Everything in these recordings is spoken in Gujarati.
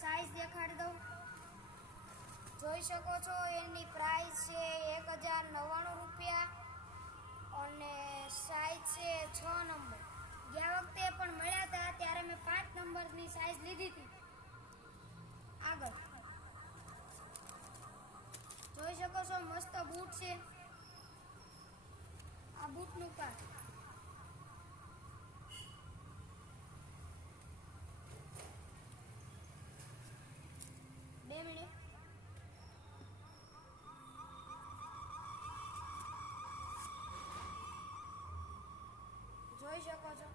સાઈઝ દેખાડી દઉં. જોઈ શકો છો એની પ્રાઇસ છે 1099 રૂપિયા અને સાઈઝ છે 6 નંબર. ગયા વખતે પણ મળ્યા હતા ત્યારે મેં 5 નંબરની સાઈઝ લીધી હતી. આગળ જોઈ શકો છો મસ્ત બૂટ છે. આ બૂટનું પાર્ટ 2 મિનિટ. જોઈ શકો છો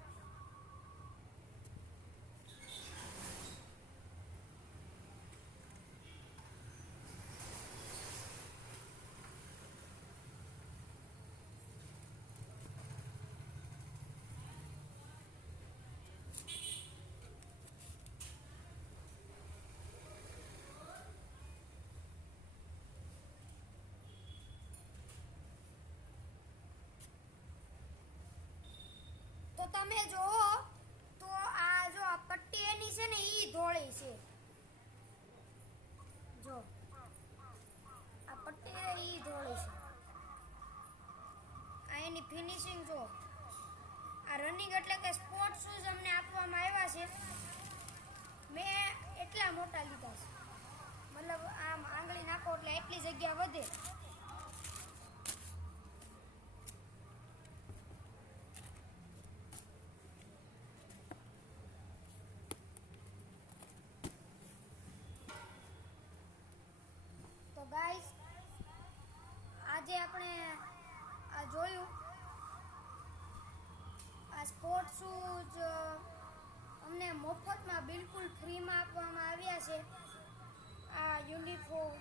તો તમે જોવો તો આ જો આ પટ્ટી એની છે ને ઈ ધોળી છે. જો આ પટ્ટી ઈ ધોળી છે. આ એની ફિનિશિંગ જો. આ રનિંગ એટલે કે સ્પોર્ટ શૂઝ અમને આપવામાં આવ્યા છે. મેં એટલા મોટા લીધા છે, મતલબ આમ આંગળી નાખો એટલે એટલી જગ્યા વધે. તો ગાઈસ આજે આપણે આ જોયું. આ સ્પોર્ટ શૂઝ અમને મફતમાં બિલકુલ ફ્રીમાં આપવામાં આવ્યા છે. આ યુનિફોર્મ,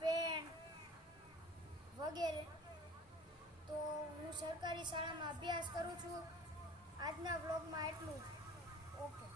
પેન્ટ વગેરે. તો હું સરકારી શાળામાં અભ્યાસ કરું છું. આજના વ્લોગમાં એટલું. ઓકે.